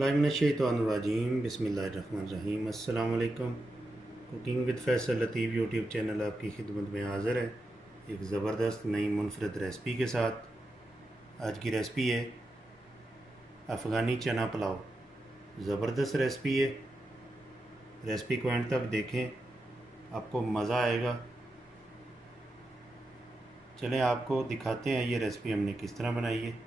औज़ुबिल्लाहिमिनश्शैतानिर्रजीम बिस्मिल्लाहिर्रहमानिर्रहीम। अस्सलाम वालेकुम। Cooking with Faisal Latif YouTube channel आपकी खिदमत में हाज़िर है एक ज़बरदस्त नई मुनफरद रेसिपी के साथ। आज की रेसिपी है अफ़गानी चना पुलाव। ज़बरदस्त रेसिपी है, रेसिपी को एंड तक देखें, आपको मज़ा आएगा। चलें आपको दिखाते हैं ये रेसिपी हमने किस तरह बनाई है।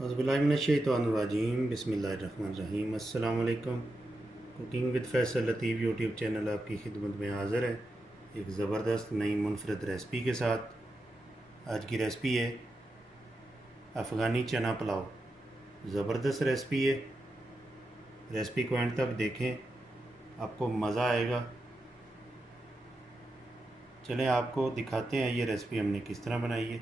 औज़ुबिल्लाहिमिनश्शैतानिर्रजीम बिस्मिल्लाहिर्रहमानिर्रहीम। अस्सलाम वालेकुम। Cooking with Faisal Latif YouTube channel आपकी खिदमत में हाज़िर है एक ज़बरदस्त नई मुनफरद रेसिपी के साथ। आज की रेसिपी है अफ़गानी चना पुलाव। ज़बरदस्त रेसिपी है, रेसिपी को एंड तक देखें, आपको मज़ा आएगा। चलें आपको दिखाते हैं ये रेसिपी हमने किस तरह बनाई है।